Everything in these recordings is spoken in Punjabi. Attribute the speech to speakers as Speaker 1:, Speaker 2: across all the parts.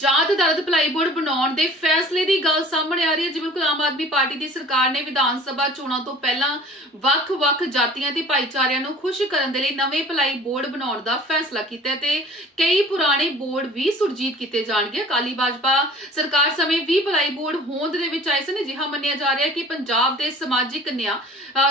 Speaker 1: ਜਾਤ ਦਰਦ ਭਲਾਈ ਬੋਰਡ ਬਣਾਉਣ ਦੇ ਫੈਸਲੇ ਦੀ ਗੱਲ ਸਾਹਮਣੇ ਆ ਰਹੀ ਹੈ ਜਿਵੇਂ ਕਿ ਆਮ ਆਦਮੀ ਪਾਰਟੀ ਦੀ ਸਰਕਾਰ ਨੇ ਵਿਧਾਨ ਸਭਾ ਚੋਣਾਂ ਤੋਂ ਪਹਿਲਾਂ ਵੱਖ-ਵੱਖ ਜਾਤੀਆਂ ਤੇ ਭਾਈਚਾਰਿਆਂ ਨੂੰ ਖੁਸ਼ ਕਰਨ ਦੇ ਲਈ ਨਵੇਂ ਭਲਾਈ ਬੋਰਡ ਬਣਾਉਣ ਦਾ ਫੈਸਲਾ ਕੀਤਾ ਤੇ ਕਈ ਪੁਰਾਣੇ ਬੋਰਡ ਵੀ ਸੁਰਜੀਤ ਕੀਤੇ ਜਾਣਗੇ ਕਾਲੀ ਬਾਜਪਾ ਸਰਕਾਰ ਸਮੇਂ ਵੀ ਭਲਾਈ ਬੋਰਡ ਹੋਂਦ ਦੇ ਵਿੱਚ ਆਏ ਸਨ ਜਿਹਾ ਮੰਨਿਆ ਜਾ ਰਿਹਾ ਕਿ ਪੰਜਾਬ ਦੇ ਸਮਾਜਿਕ ਨਿਆਂ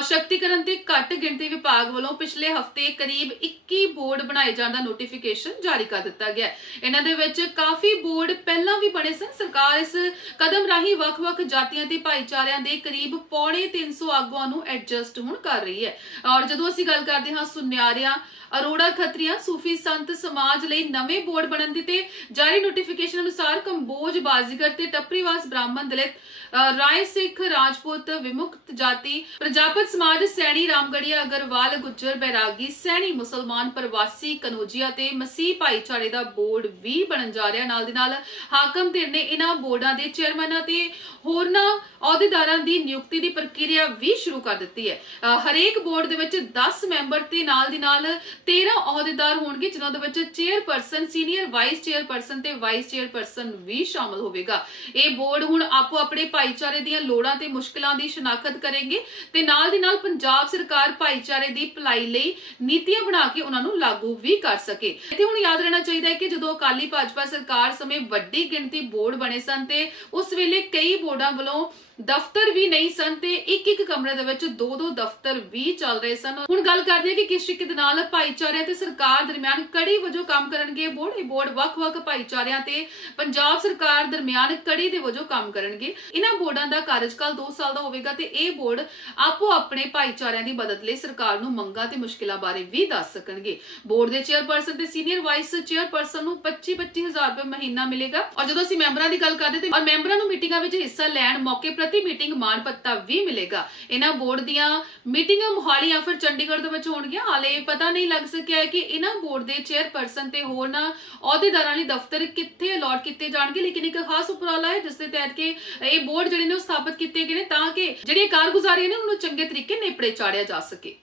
Speaker 1: ਸ਼ਕਤੀਕਰਨ ਤੇ ਘੱਟ ਗਿਣਤੀ ਵਿਭਾਗ ਵੱਲੋਂ ਪਿਛਲੇ ਹਫ਼ਤੇ ਕਰੀਬ 21 ਬੋਰਡ ਬਣਾਏ ਜਾਣ ਦਾ ਨੋਟੀਫਿਕੇਸ਼ਨ ਜਾਰੀ ਕਰ ਦਿੱਤਾ ਗਿਆ ਇਹਨਾਂ ਦੇ ਵਿੱਚ ਕਾਫੀ ਬੋਰਡ ਕੋਡ ਪਹਿਲਾਂ ਵੀ ਬਣੇ ਸਨ ਸਰਕਾਰ ਇਸ ਕਦਮ ਰਾਹੀਂ ਵੱਖ-ਵੱਖ ਜਾਤੀਆਂ ਤੇ ਭਾਈਚਾਰਿਆਂ ਦੇ ਕਰੀਬ ਪੌਣੇ 300 ਆਗੂਆਂ ਨੂੰ ਐਡਜਸਟ ਹੁਣ ਕਰ ਰਹੀ ਹੈ ਔਰ ਜਦੋਂ ਅਸੀਂ ਗੱਲ ਕਰਦੇ ਹਾਂ ਸੁਨਿਆਰਿਆਂ ਅਰੋੜਾ ਖੱਤਰੀਆ ਸੂਫੀ ਸੰਤ ਸਮਾਜ ਲਈ ਨਵੇਂ ਬੋਰਡ ਬਣਨ ਤੇ ਜਾਰੀ ਨੋਟੀਫਿਕੇਸ਼ਨ ਅਨੁਸਾਰ ਕੰਬੋਜ ਬਾਜ਼ੀਗਰ ਤੇ ਟੱਪਰੀਵਾਸ ਬ੍ਰਾਹਮਣ ਦਲਿਤ ਰਾਏ ਸਿੱਖ ਰਾਜਪੂਤ ਵਿਮੁਕਤ ਜਾਤੀ ਪ੍ਰਜਾਪਤ ਸਮਾਜ ਸੈਣੀ ਰਾਮਗੜੀਆ ਅਗਰਵਾਲ ਗੁੱਜਰ ਬੈਰਾਗੀ ਸੈਣੀ ਮੁਸਲਮਾਨ ਪ੍ਰਵਾਸੀ ਕਨੋਜੀਆ ਤੇ ਮਸੀਹ ਭਾਈਚਾਰੇ ਦਾ ਬੋਰਡ ਵੀ ਬਣਨ ਜਾ ਰਿਹਾ ਨਾਲ ਦੇ ਨਾਲ ਹਾਕਮ ਧਿਰ ਨੇ ਇਹਨਾਂ ਬੋਰਡਾਂ ਦੇ ਚੇਅਰਮੈਨਾਂ ਤੇ ਹੋਰਨਾਂ ਅਹੁਦੇਦਾਰਾਂ ਦੀ ਨਿਯੁਕਤੀ ਦੀ ਪ੍ਰਕਿਰਿਆ ਵੀ ਸ਼ੁਰੂ ਕਰ ਦਿੱਤੀ ਹੈ ਹਰੇਕ ਬੋਰਡ ਦੇ ਵਿੱਚ 10 ਮੈਂਬਰ ਤੇ ਨਾਲ ਦੀ ਨਾਲ 13 ਅਹੁਦੇਦਾਰ ਹੋਣਗੇ ਜਿਨ੍ਹਾਂ ਦੇ ਵਿੱਚ ਚੇਅਰਪਰਸਨ ਸੀਨੀਅਰ ਵਾਈਸ ਚੇਅਰਪਰਸਨ ਤੇ ਵਾਈਸ ਚੇਅਰਪਰਸਨ ਵੀ ਸ਼ਾਮਲ ਹੋਵੇਗਾ ਇਹ ਬੋਰਡ ਹੁਣ ਆਪੋ ਆਪਣੇ ਭਾਈਚਾਰੇ ਦੀਆਂ ਲੋੜਾਂ ਤੇ ਮੁਸ਼ਕਲਾਂ ਦੀ ਸ਼ਨਾਖਤ ਕਰੇਗੇ ਤੇ ਨਾਲ ਦੀ ਨਾਲ ਪੰਜਾਬ ਸਰਕਾਰ ਭਾਈਚਾਰੇ ਦੀ ਭਲਾਈ ਲਈ ਨੀਤੀਆਂ ਬਣਾ ਕੇ ਉਹਨਾਂ ਨੂੰ ਲਾਗੂ ਵੀ ਕਰ ਸਕੇ ਇੱਥੇ ਹੁਣ ਯਾਦ ਰਹਿਣਾ ਚਾਹੀਦਾ ਹੈ ਕਿ ਜਦੋਂ ਅਕਾਲੀ ਭਾਜਪਾ ਸਰਕਾਰ ਸਮੇਂ ਵੱਡੀ ਗਿਣਤੀ ਬੋਰਡ ਬਣੇ ਸਨ ਤੇ ਉਸ ਵੇਲੇ ਕਈ ਬੋਰਡਾਂ ਵੱਲੋਂ ਦਫ਼ਤਰ ਵੀ ਨਹੀਂ ਸਨ ਤੇ ਇੱਕ ਇੱਕ ਕਮਰੇ ਦੇ ਵਿੱਚ ਦੋ ਦੋ ਦਫ਼ਤਰ ਵੀ ਚੱਲ ਰਹੇ ਸਨ ਹੁਣ ਗੱਲ ਕਰਦੇ ਹਾਂ ਕਿ ਕਿਸ ਤਰੀਕੇ ਦੇ ਨਾਲ ਭਾਈ ਭਾਈਚਾਰਿਆਂ ਤੇ ਸਰਕਾਰ ਦਰਮਿਆਨ ਕੜੀ ਵਜੋਂ ਕੰਮ ਕਰਨਗੇ ਬੋਰਡ ਇਹ ਬੋਰਡ ਵੱਖ-ਵੱਖ ਭਾਈਚਾਰਿਆਂ ਤੇ ਪੰਜਾਬ ਸਰਕਾਰ ਦਰਮਿਆਨ ਕੜੀ ਦੇ ਵਜੋਂ ਕੰਮ ਕਰਨਗੇ ਇਹਨਾਂ ਬੋਰਡਾਂ ਦਾ ਕਾਰਜਕਾਲ 2 ਸਾਲ ਦਾ ਹੋਵੇਗਾ ਤੇ ਇਹ ਬੋਰਡ ਆਪੋ ਆਪਣੇ ਭਾਈਚਾਰਿਆਂ ਦੀ ਮਦਦ ਲਈ ਸਰਕਾਰ ਨੂੰ ਮੰਗਾਂ ਤੇ ਮੁਸ਼ਕਿਲਾਂ ਬਾਰੇ ਵੀ ਦੱਸ ਸਕਣਗੇ ਬੋਰਡ ਦੇ ਚੇਅਰਪਰਸਨ ਤੇ ਸੀਨੀਅਰ ਵਾਈਸ ਚੇਅਰਪਰਸਨ ਨੂੰ 25-25000 ਰੁਪਏ ਮਹੀਨਾ ਮਿਲੇਗਾ ਔਰ ਜਦੋਂ ਅਸੀਂ ਮੈਂਬਰਾਂ ਦੀ ਗੱਲ ਕਰਦੇ ਤੇ ਔਰ ਮੈਂਬਰਾਂ ਨੂੰ ਮੀਟਿੰਗਾਂ ਵਿੱਚ ਹਿੱਸਾ ਲੈਣ ਮੌਕੇ ਪ੍ਰਤੀ ਮੀਟਿੰਗ ਮਾਣ ਪੱਤਾ ਵੀ ਮਿਲੇਗਾ ਇਹਨਾਂ ਬੋਰਡ ਦੀਆਂ ਮੀਟਿੰਗਾਂ ਮੁਹਾਲੀ ਜਾਂ ਫਿਰ ਚੰਡੀਗੜ੍ਹ ਦੇ ਵਿੱਚ ਹੋਣਗੀਆਂ ਹਾਲੇ ਪਤਾ ਨਹੀਂ ਲੱਗ ਸਕਿਆ ਹੈ ਕਿ ਇਹਨਾਂ ਬੋਰਡ ਦੇ ਚੇਅਰਪਰਸਨ ਤੇ ਹੋਰ ਨਾ ਅਹੁਦੇਦਾਰਾਂ ਲਈ ਦਫ਼ਤਰ ਕਿੱਥੇ ਅਲਾਟ ਕੀਤੇ ਜਾਣਗੇ ਲੇਕਿਨ ਇੱਕ ਖਾਸ ਉਪਰਾਲਾ ਹੈ ਜਿਸ ਦੇ ਤਹਿਤ ਕਿ ਇਹ ਬੋਰਡ ਜਿਹੜੇ ਨੇ ਉਹ ਸਥਾਪਿਤ ਕੀਤੇ ਗਏ ਨੇ ਤਾਂ ਕਿ ਜਿਹੜੀ ਕਾਰਗੁਜ਼ਾਰੀ ਹੈ ਨਾ ਉਹਨੂੰ ਚੰਗੇ ਤਰੀਕੇ ਨੇਪਰੇ ਚਾੜਿਆ ਜਾ ਸਕੇ